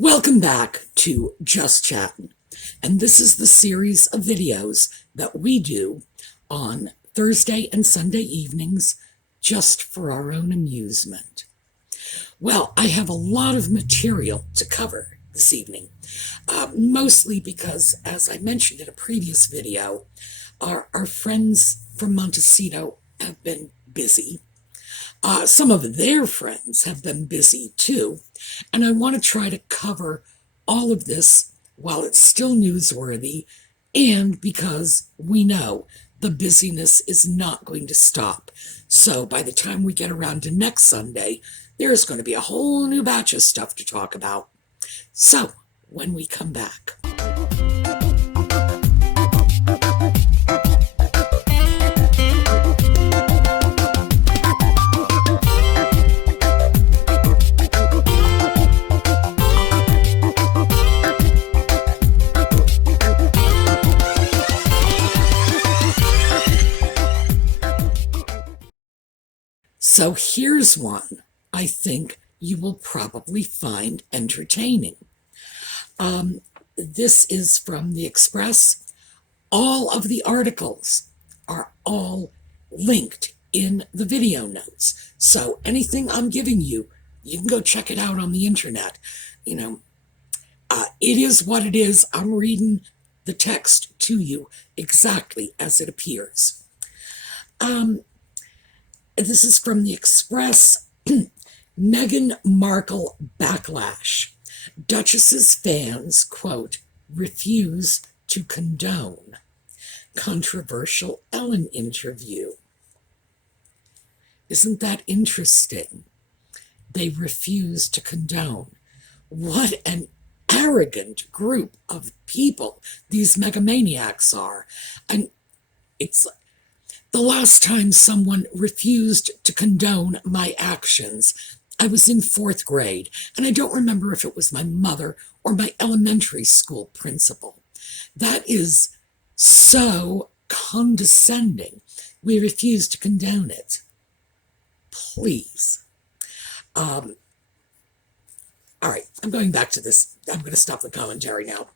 Welcome back to Just Chattin', and this is the series of videos that we do on Thursday and Sunday evenings just for our own amusement. Well, I have a lot of material to cover this evening, mostly because, as I mentioned in a previous video, our friends from Montecito have been busy. Some of their friends have been busy too, and I want to try to cover all of this while it's still newsworthy, and because we know the busyness is not going to stop. So by the time we get around to next Sunday, there's going to be a whole new batch of stuff to talk about. So when we come back. So here's one I think you will probably find entertaining. This is from the Express. All of the articles are all linked in the video notes. So anything I'm giving you, you can go check it out on the internet. It is what it is. I'm reading the text to you exactly as it appears. This is from the Express. Meghan Markle backlash. Duchess's fans, quote, refuse to condone. Controversial Ellen interview. Isn't that interesting? They refuse to condone. What an arrogant group of people these megamaniacs are. And it's the last time someone refused to condone my actions, I was in 4th grade, and I don't remember if it was my mother or my elementary school principal. That is so condescending. We refuse to condone it. Please. All right, I'm going back to this. I'm going to stop the commentary now.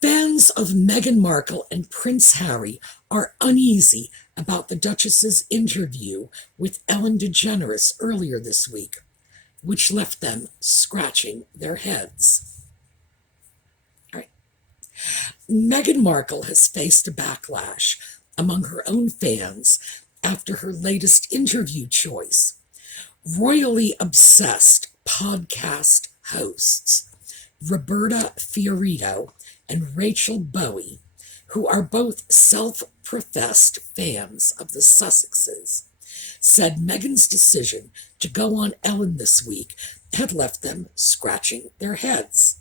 Fans of Meghan Markle and Prince Harry are uneasy about the Duchess's interview with Ellen DeGeneres earlier this week, which left them scratching their heads. All right. Meghan Markle has faced a backlash among her own fans after her latest interview choice. Royally obsessed podcast hosts Roberta Fiorito and Rachel Bowie, who are both self-professed fans of the Sussexes, said Meghan's decision to go on Ellen this week had left them scratching their heads.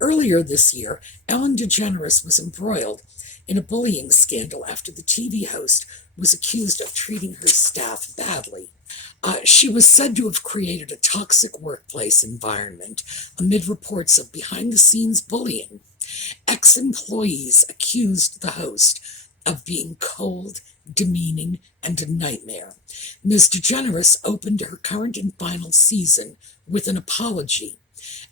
Earlier this year, Ellen DeGeneres was embroiled in a bullying scandal after the TV host was accused of treating her staff badly. She was said to have created a toxic workplace environment amid reports of behind-the-scenes bullying. Ex-employees accused the host of being cold, demeaning, and a nightmare. Ms. DeGeneres opened her current and final season with an apology,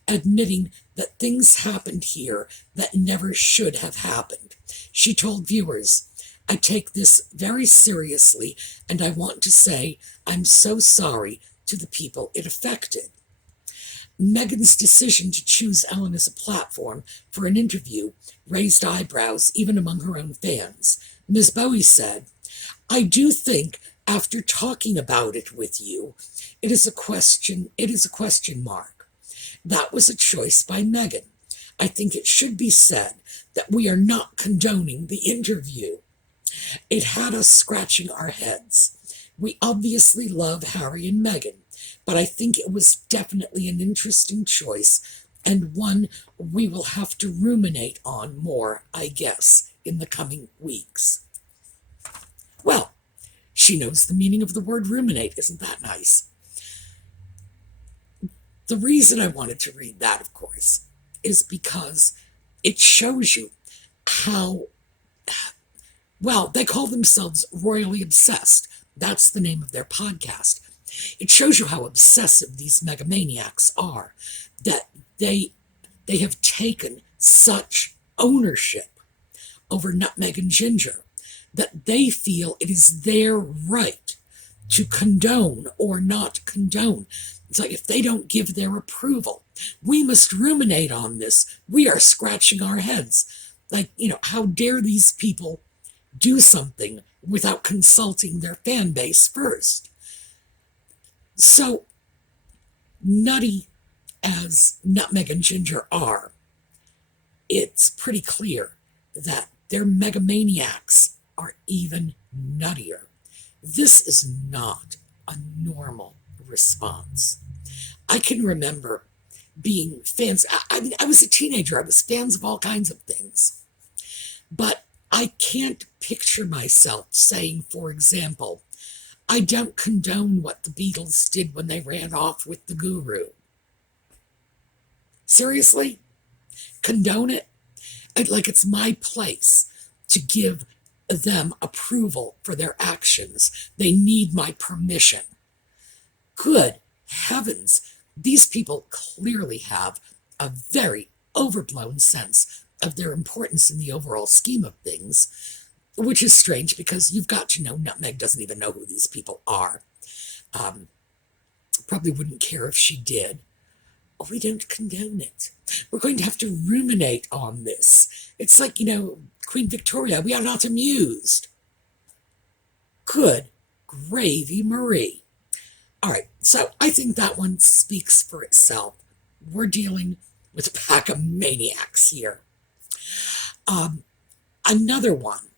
admitting that things happened here that never should have happened. She told viewers, "I take this very seriously, and I want to say I'm so sorry to the people it affected." Meghan's decision to choose Ellen as a platform for an interview raised eyebrows even among her own fans. Ms. Bowie said, "I do think after talking about it with you, it is a question mark. That was a choice by Meghan. I think it should be said that we are not condoning the interview. It had us scratching our heads. We obviously love Harry and Meghan, but I think it was definitely an interesting choice and one we will have to ruminate on more, I guess, in the coming weeks." Well, she knows the meaning of the word ruminate. Isn't that nice? The reason I wanted to read that, of course, is because it shows you how, well, they call themselves Royally Obsessed. That's the name of their podcast. It shows you how obsessive these megamaniacs are, that they have taken such ownership over Nutmeg and Ginger that they feel it is their right to condone or not condone. It's like if they don't give their approval, we must ruminate on this. We are scratching our heads. Like, how dare these people do something without consulting their fan base first? So nutty as Nutmeg and Ginger are, it's pretty clear that their megamaniacs are even nuttier. This is not a normal response. I can remember being fans. I was a teenager. I was fans of all kinds of things. But I can't picture myself saying, for example, I don't condone what the Beatles did when they ran off with the Guru. Seriously? Condone it? Like it's my place to give them approval for their actions. They need my permission. Good heavens, these people clearly have a very overblown sense of their importance in the overall scheme of things, which is strange because you've got to know Nutmeg doesn't even know who these people are. Probably wouldn't care if she did. Oh, we don't condone it. We're going to have to ruminate on this. It's like, Queen Victoria, we are not amused. Good gravy Marie. All right, so I think that one speaks for itself. We're dealing with a pack of maniacs here. Another one,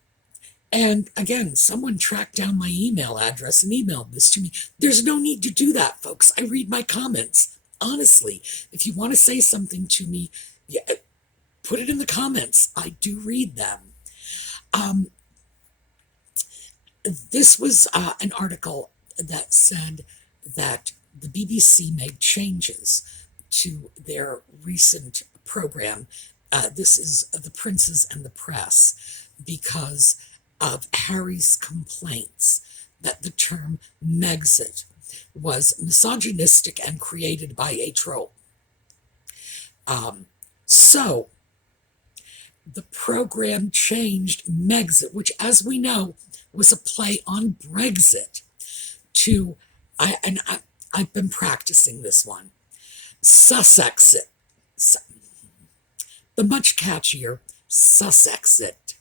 and again, someone tracked down my email address and emailed this to me. There's no need to do that, folks. I read my comments. Honestly, if you want to say something to me, put it in the comments. I do read them. This was an article that said that the BBC made changes to their recent program. This is The Princes and the Press, because of Harry's complaints that the term Megxit was misogynistic and created by a troll. So the program changed Megxit, which, as we know, was a play on Brexit, to, I've been practicing this one, Sussexit, the much catchier Sussexit.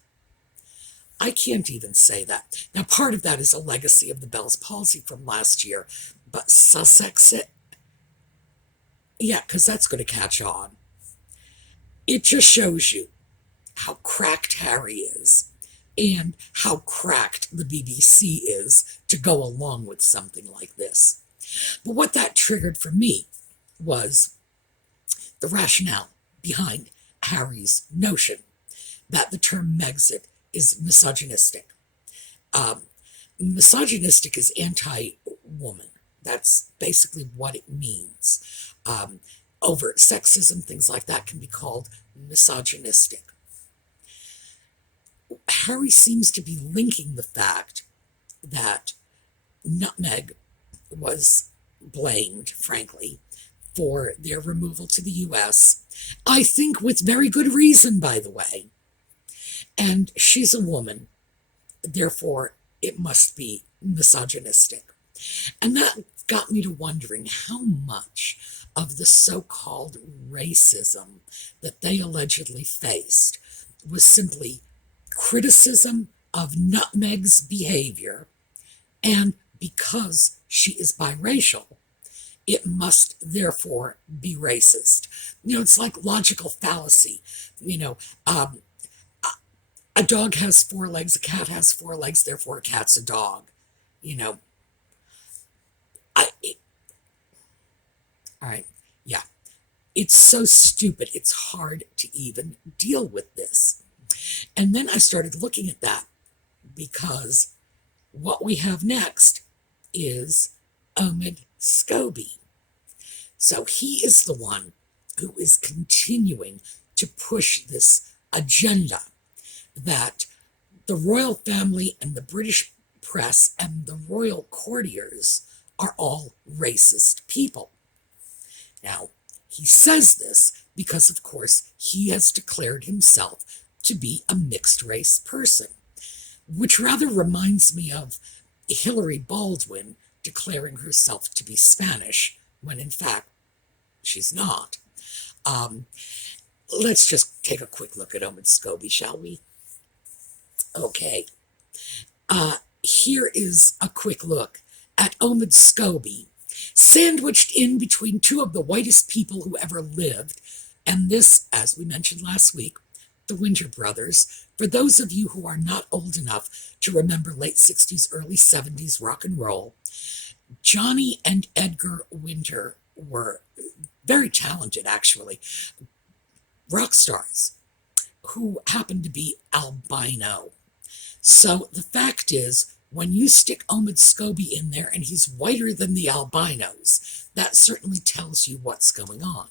I can't even say that. Now, part of that is a legacy of the Bell's palsy from last year, but Sussexit, yeah, because that's going to catch on. It just shows you how cracked Harry is and how cracked the BBC is to go along with something like this. But what that triggered for me was the rationale behind Harry's notion that the term Megxit is misogynistic. Misogynistic is anti-woman. That's basically what it means. Overt sexism, things like that can be called misogynistic. Harry seems to be linking the fact that Nutmeg was blamed, frankly, for their removal to the US. I think with very good reason, by the way. And she's a woman, therefore it must be misogynistic. And that got me to wondering how much of the so-called racism that they allegedly faced was simply criticism of Nutmeg's behavior, and because she is biracial, it must therefore be racist. It's like logical fallacy. A dog has 4 legs, a cat has 4 legs, therefore a cat's a dog. All right, yeah. It's so stupid, it's hard to even deal with this. And then I started looking at that, because what we have next is Omid Scobie. So he is the one who is continuing to push this agenda that the royal family and the British press and the royal courtiers are all racist people. Now, he says this because, of course, he has declared himself to be a mixed race person, which rather reminds me of Hillary Baldwin declaring herself to be Spanish, when in fact she's not. Let's just take a quick look at Omid Scobie, shall we? Okay. Here is a quick look at Omid Scobie, sandwiched in between two of the whitest people who ever lived, and this, as we mentioned last week, the Winter Brothers. For those of you who are not old enough to remember late 60s, early 70s rock and roll, Johnny and Edgar Winter were very talented, actually, rock stars who happened to be albino. So the fact is, when you stick Omid Scobie in there and he's whiter than the albinos, that certainly tells you what's going on.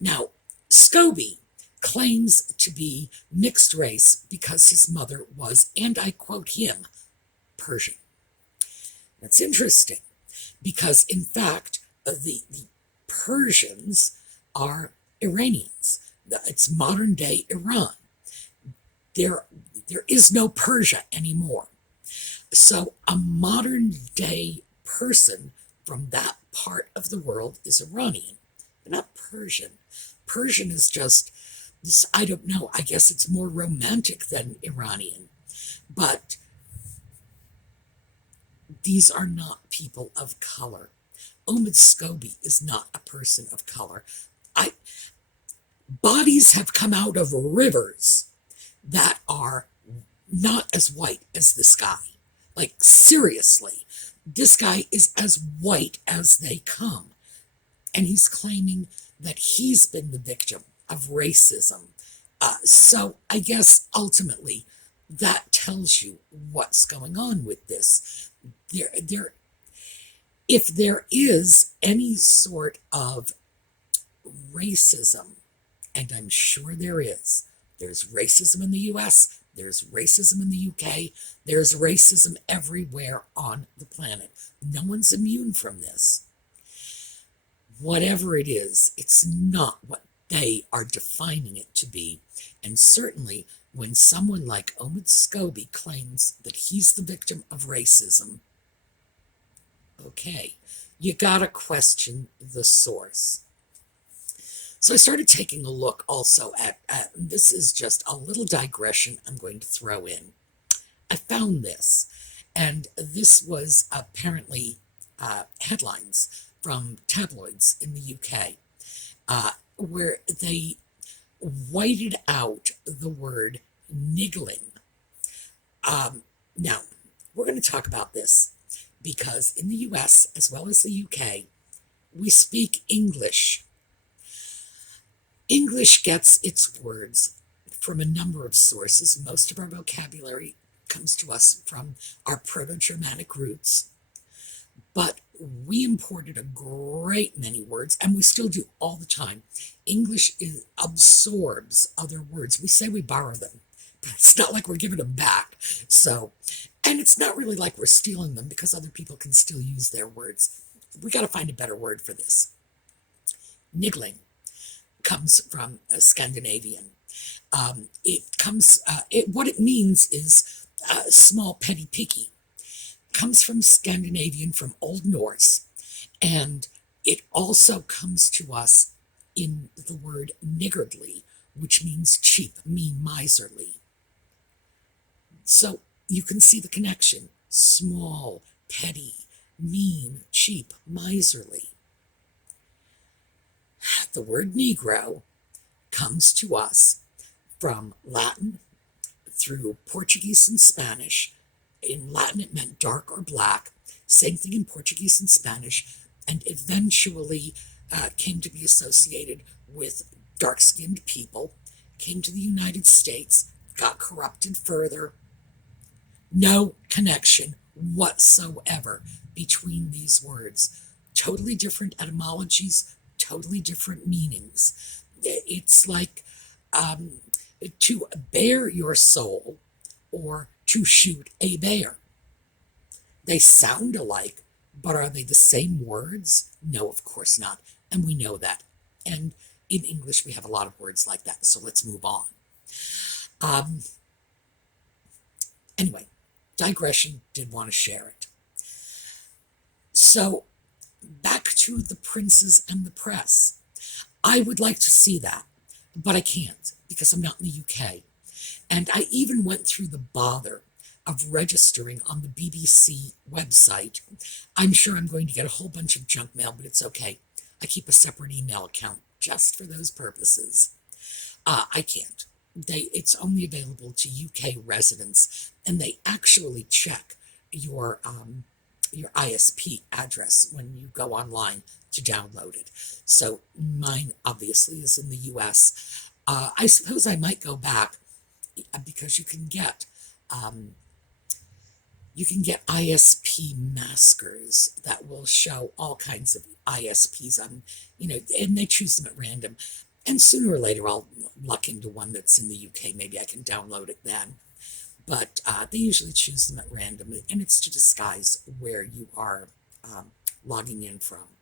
Now, Scobie claims to be mixed race because his mother was, and I quote him, Persian. That's interesting because, in fact, the Persians are Iranians. It's modern-day Iran. There is no Persia anymore. So a modern-day person from that part of the world is Iranian. They're not Persian. Persian is just this, I don't know, I guess it's more romantic than Iranian. But these are not people of color. Omid Scobie is not a person of color. Bodies have come out of rivers that are not as white as this guy. Like, seriously, this guy is as white as they come. And he's claiming that he's been the victim of racism. So I guess ultimately that tells you what's going on with this. If there is any sort of racism, and I'm sure there is, there's racism in the US, there's racism in the UK, there's racism everywhere on the planet. No one's immune from this. Whatever it is, it's not what they are defining it to be. And certainly when someone like Omid Scobie claims that he's the victim of racism, okay, you gotta question the source. So I started taking a look also at this is just a little digression I'm going to throw in. I found this, and this was apparently headlines from tabloids in the UK, where they whited out the word niggling. Now, we're going to talk about this because in the US, as well as the UK, we speak English. English gets its words from a number of sources. Most of our vocabulary comes to us from our Proto-Germanic roots, but we imported a great many words, and we still do all the time. English absorbs other words. We say we borrow them, but it's not like we're giving them back. So, and it's not really like we're stealing them because other people can still use their words. We got to find a better word for this. Niggling comes from Scandinavian. What it means is small, petty, picky. Comes from Scandinavian, from Old Norse, and it also comes to us in the word niggardly, which means cheap, mean, miserly. So you can see the connection. Small, petty, mean, cheap, miserly. The word Negro comes to us from Latin through Portuguese and Spanish. In Latin, it meant dark or black. Same thing in Portuguese and Spanish, and eventually came to be associated with dark-skinned people, came to the United States, got corrupted further. No connection whatsoever between these words. Totally different etymologies, totally different meanings. It's like to bare your soul or to shoot a bear. They sound alike, But are they the same words? No, of course not. And we know that. And in English, we have a lot of words like that. So let's move on. Anyway, digression, did want to share it. So back to the princes and the press. I would like to see that, but I can't because I'm not in the UK. And I even went through the bother of registering on the BBC website. I'm sure I'm going to get a whole bunch of junk mail, but it's okay. I keep a separate email account just for those purposes. I can't. It's only available to UK residents, and they actually check your ISP address when you go online to download it. So mine obviously is in the US. I suppose I might go back because you can get ISP maskers that will show all kinds of ISPs on, and they choose them at random. And sooner or later, I'll luck into one that's in the UK. Maybe I can download it then. But they usually choose them at random, and it's to disguise where you are logging in from.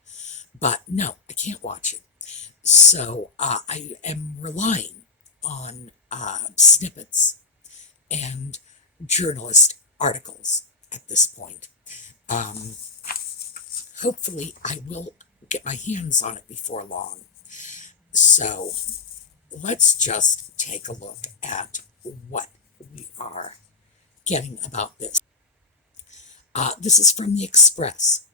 But no, I can't watch it. So I am relying on snippets and journalist articles at this point. Hopefully, I will get my hands on it before long. So let's just take a look at what we are getting about this. This is from the Express.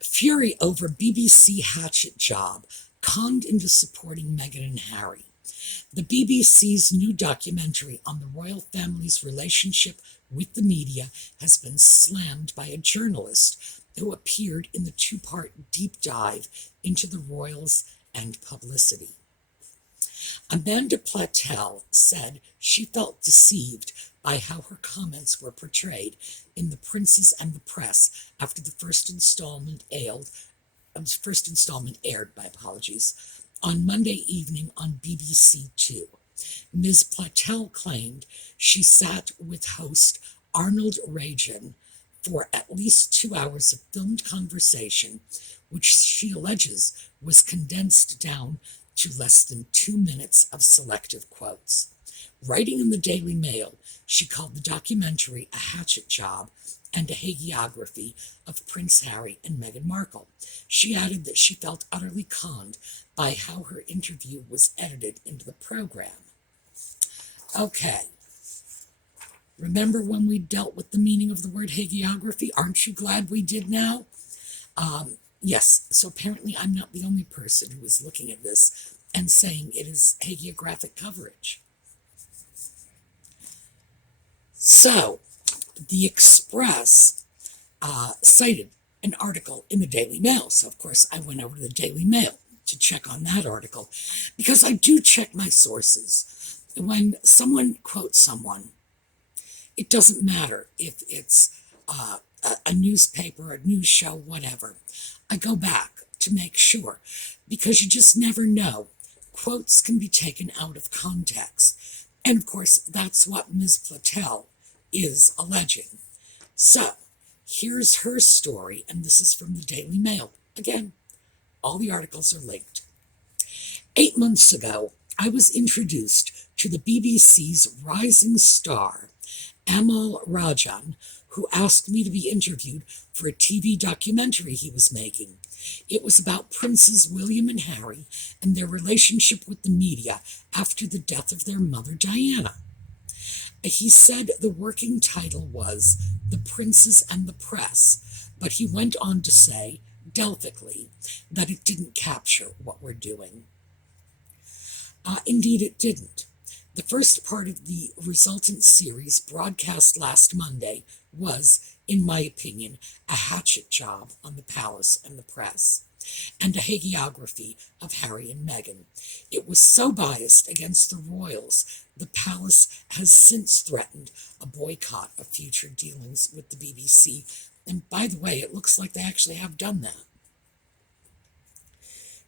Fury over BBC hatchet job conned into supporting Meghan and Harry. The BBC's new documentary on the royal family's relationship with the media has been slammed by a journalist who appeared in the two-part deep dive into the royals and publicity. Amanda Platel said she felt deceived by how her comments were portrayed in The Princes and the Press after the first installment aired, on Monday evening on BBC Two. Ms. Platel claimed she sat with host Arnold Reagan for at least 2 hours of filmed conversation, which she alleges was condensed down to less than 2 minutes of selective quotes. Writing in the Daily Mail, she called the documentary a hatchet job and a hagiography of Prince Harry and Meghan Markle. She added that she felt utterly conned by how her interview was edited into the program. Okay. Remember when we dealt with the meaning of the word hagiography? Aren't you glad we did now? Yes, so apparently I'm not the only person who is looking at this and saying it is hagiographic coverage. So, the Express cited an article in the Daily Mail. So, of course, I went over to the Daily Mail to check on that article because I do check my sources. When someone quotes someone, it doesn't matter if it's a newspaper, a news show, whatever. I go back to make sure because you just never know. Quotes can be taken out of context. And of course, that's what Ms. Platel is alleging. So, here's her story, and this is from the Daily Mail. Again, all the articles are linked. 8 months ago, I was introduced to the BBC's rising star, Amal Rajan, who asked me to be interviewed for a TV documentary he was making. It was about Princes William and Harry and their relationship with the media after the death of their mother, Diana. He said the working title was The Princes and the Press, but he went on to say, Delphically, that it didn't capture what we're doing. Indeed, it didn't. The first part of the resultant series, broadcast last Monday, was, in my opinion, a hatchet job on the palace and the press, and a hagiography of Harry and Meghan. It was so biased against the royals, the palace has since threatened a boycott of future dealings with the BBC, and by the way, it looks like they actually have done that.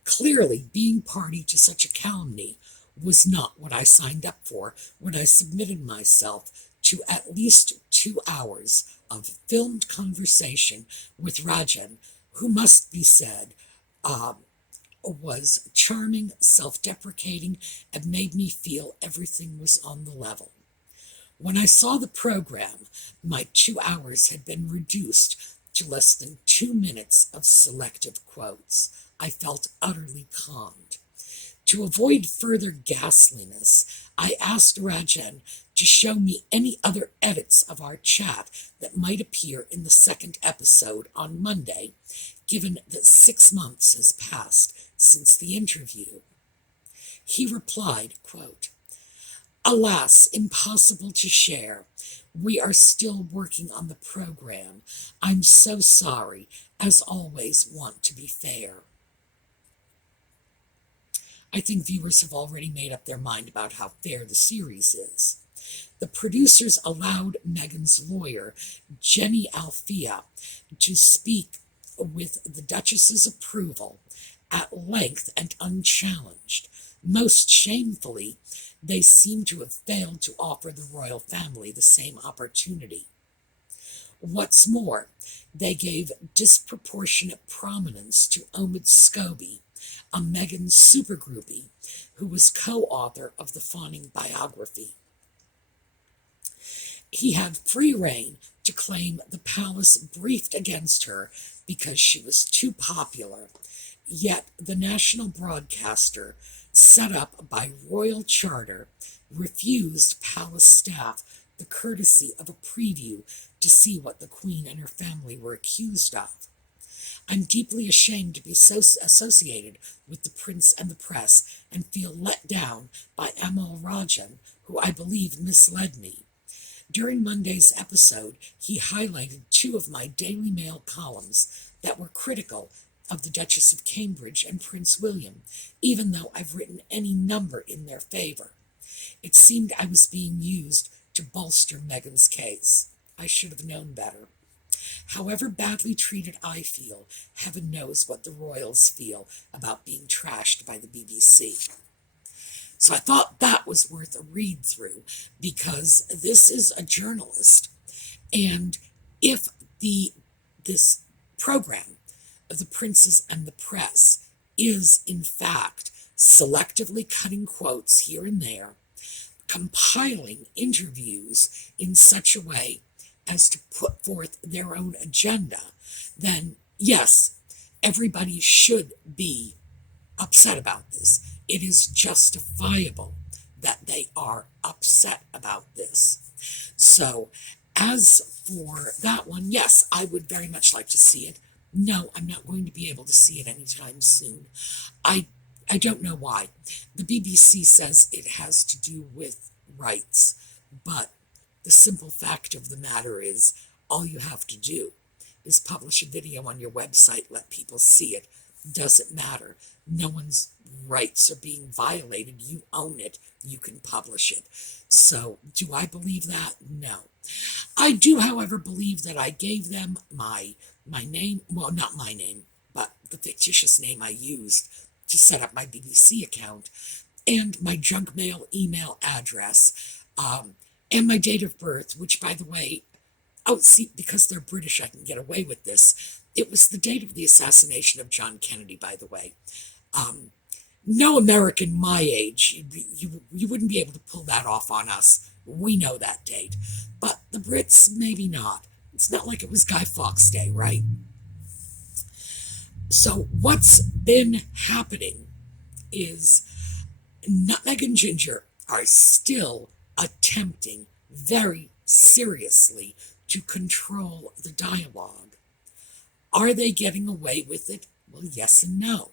Clearly, being party to such a calumny was not what I signed up for when I submitted myself to at least 2 hours of filmed conversation with Rajan, who must be said was charming, self-deprecating, and made me feel everything was on the level. When I saw the program, my 2 hours had been reduced to less than 2 minutes of selective quotes. I felt utterly calmed. To avoid further ghastliness, I asked Rajan to show me any other edits of our chat that might appear in the second episode on Monday, given that 6 months has passed since the interview. He replied, quote, "Alas, impossible to share. We are still working on the program. I'm so sorry. As always, want to be fair." I think viewers have already made up their mind about how fair the series is. The producers allowed Meghan's lawyer, Jenny Alfia, to speak with the Duchess's approval at length and unchallenged. Most shamefully, they seem to have failed to offer the royal family the same opportunity. What's more, they gave disproportionate prominence to Omid Scobie, a Meghan supergroupie, who was co-author of the fawning biography. He had free rein to claim the palace briefed against her because she was too popular, yet the national broadcaster, set up by royal charter, refused palace staff the courtesy of a preview to see what the Queen and her family were accused of. I'm deeply ashamed to be associated with the Prince and the press and feel let down by Amal Rajan, who I believe misled me. During Monday's episode, he highlighted 2 of my Daily Mail columns that were critical of the Duchess of Cambridge and Prince William, even though I've written any number in their favor. It seemed I was being used to bolster Meghan's case. I should have known better. However badly treated I feel, heaven knows what the royals feel about being trashed by the BBC. So I thought that was worth a read through, because this is a journalist, and if this program of the Princes and the Press is in fact selectively cutting quotes here and there, compiling interviews in such a way as to put forth their own agenda, then yes, everybody should be upset about this. It is justifiable that they are upset about this. So as for that one, yes, I would very much like to see it. No, I'm not going to be able to see it anytime soon. I don't know why. The BBC says it has to do with rights, but the simple fact of the matter is all you have to do is publish a video on your website, let people see it. Doesn't matter. No one's rights are being violated. You own it. You can publish it. So do I believe that? No. I do, however, believe that I gave them my name, well, not my name, but the fictitious name I used to set up my BBC account, and my junk mail email address, and my date of birth, which, by the way, oh, see, because they're British, I can get away with this. It was the date of the assassination of John Kennedy, by the way. No American my age, you wouldn't be able to pull that off on us. We know that date. But the Brits, maybe not. It's not like it was Guy Fawkes Day, right? So what's been happening is Nutmeg and Ginger are still attempting very seriously to control the dialogue. Are they getting away with it? Well, yes and no.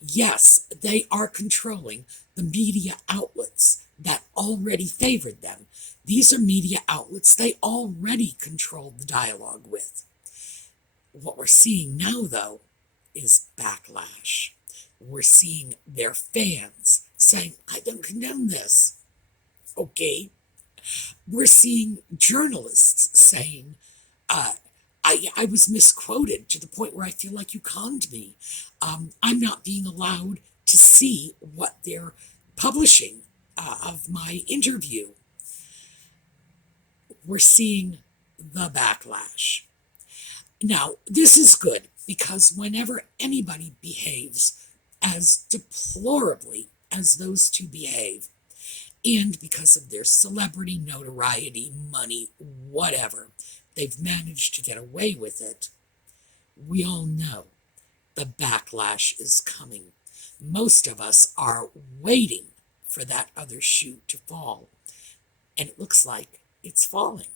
Yes, they are controlling the media outlets that already favored them. These are media outlets they already controlled the dialogue with. What we're seeing now, though, is backlash. We're seeing their fans saying, I don't condone this. Okay. We're seeing journalists saying, I was misquoted to the point where I feel like you conned me. I'm not being allowed to see what they're publishing of my interview. we're seeing the backlash. Now, this is good because whenever anybody behaves as deplorably as those two behave, and because of their celebrity, notoriety, money, whatever, they've managed to get away with it, we all know the backlash is coming. Most of us are waiting for that other shoe to fall, and it looks like it's falling.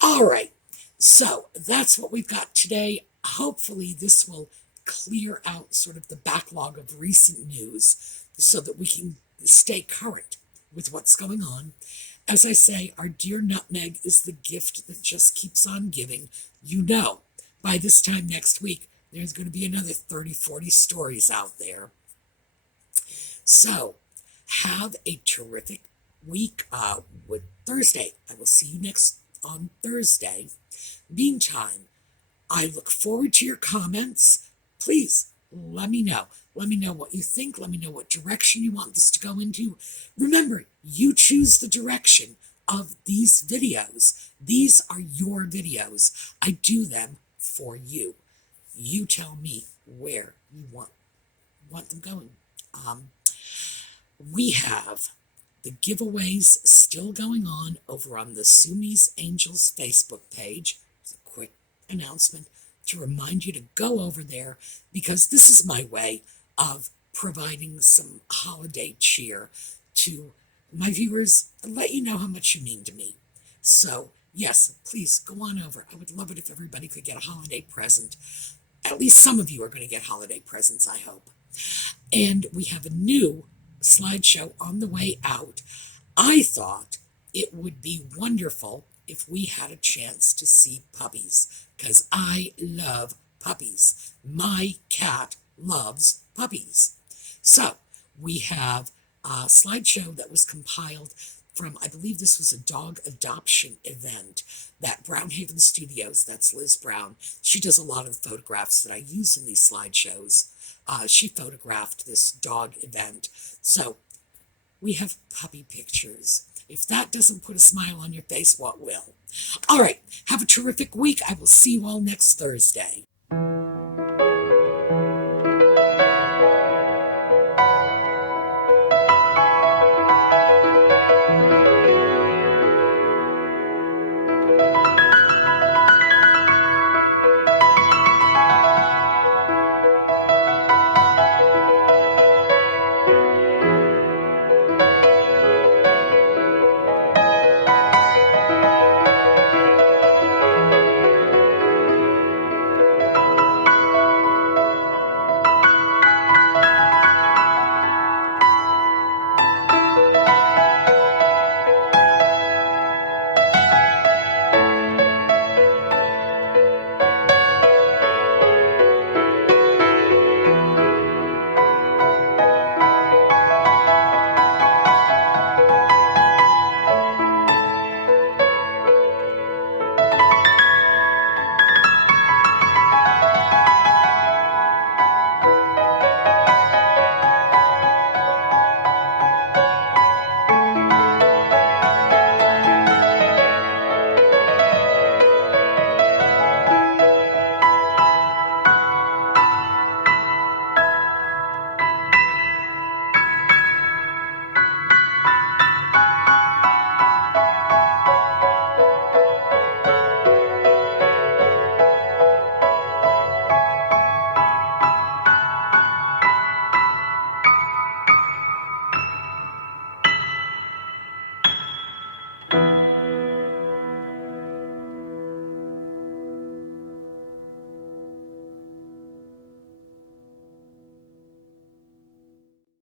All right, so that's what we've got today. Hopefully this will clear out sort of the backlog of recent news so that we can stay current with what's going on. As I say, our dear nutmeg is the gift that just keeps on giving. You know, by this time next week, there's going to be another 30, 40 stories out there. So, have a terrific week with Thursday. I will see you next on Thursday. Meantime, I look forward to your comments. Please let me know. Let me know what you think. Let me know what direction you want this to go into. Remember, you choose the direction of these videos. These are your videos. I do them for you. You tell me where you want them going. We have the giveaways still going on over on the SueMe's Angels Facebook page. It's a quick announcement to remind you to go over there because this is my way of providing some holiday cheer to my viewers and let you know how much you mean to me. So, yes, please go on over. I would love it if everybody could get a holiday present. At least some of you are going to get holiday presents, I hope. And we have a new slideshow on the way out. I thought it would be wonderful if we had a chance to see puppies, because I love puppies. My cat loves puppies. So we have a slideshow that was compiled from, I believe this was a dog adoption event that Brownhaven Studios, that's Liz Brown, she does a lot of the photographs that I use in these slideshows. She photographed this dog event. So we have puppy pictures. If that doesn't put a smile on your face, what will? All right, have a terrific week. I will see you all next Thursday.